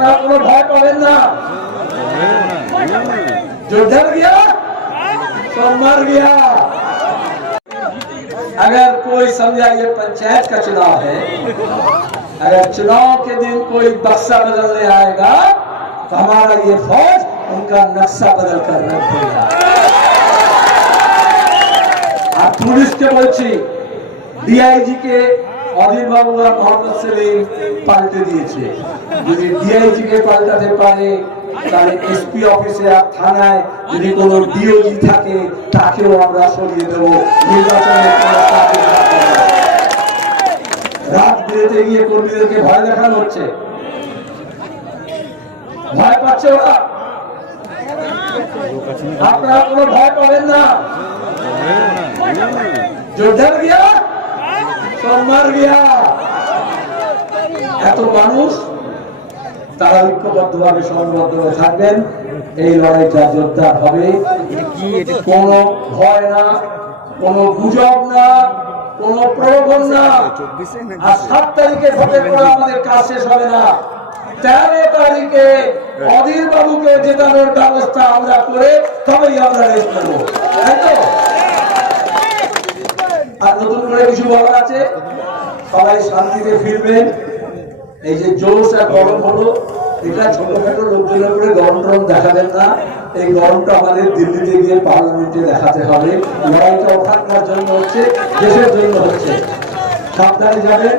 আপনারা কোনো ভয় পাবেন না जो डर गया तो मर गया अगर कोई समझा ये पंचायत का चुनाव है अगर चुनाव के दिन कोई बक्सा बदलने आएगा तो हमारा ये फौज उनका नक्शा बदल कर रख देगा আর পুলিশকে বলছি ডিআইজি কে অধীর বাবুরা মোহাম্মদ সেলিম পাল্টে দিয়েছে যদি ডিআইজি কে পাল্টাতে পারে, তাহলে এসপি অফিসে আর থানায় যদি কোনো ডিওজি থাকে, তাকেও আমরা সরিয়ে দেব। নির্বাচনের রাত গিয়ে কর্মীদেরকে ভয় দেখানো হচ্ছে। ভয় পাচ্ছে ওরা। আপনারা কোনো ভয় পাবেন না। যোদ্ধার গিয়া সম্মার গিয়া। এত মানুষ তারা ঐক্যবদ্ধভাবে সংবদ্ধভাবে থাকবেন। এই লড়াইটা জোরদার হবে। কোনো ভয় না, কোনো গুজব না, কোনো প্রলোভন না। আর সাত তারিখে ভোটের পরে আমাদের কাজ শেষ হবে না। তেরো তারিখে অধীর বাবুকে জেতানোর ব্যবস্থা আমরা করে তবেই আমরা রেস্ট নেব। তাই তো? আর নতুন করে কিছু বলার আছে? সবাই শান্তিতে ফিরবেন। এই যে জোশ আর গরম হলো এটা ছোটখাটো লোকজনের উপরে গরম টরম দেখাবেন না এই গরমটা আমাদের দিল্লিতে গিয়ে পার্লামেন্টে দেখাতে হবে লড়াইটা ওখানকার জন্য হচ্ছে দেশের জন্য হচ্ছে সাবধানে যাবেন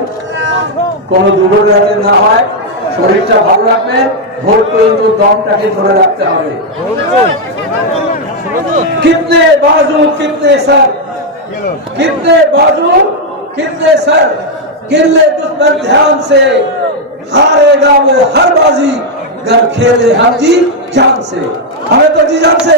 কোনো দুর্ঘটনা যাতে না হয় শরীরটা ভালো রাখবেন ভোট পর্যন্ত দমটাকে ধরে রাখতে হবে কিতনে বাজু কিতনে সর कितने बाजू कितने सर गिरले दुश्मन ध्यान से हारेगा वो हर बाजी, घर खेले हम जी जान से। हमें तो जी जान से।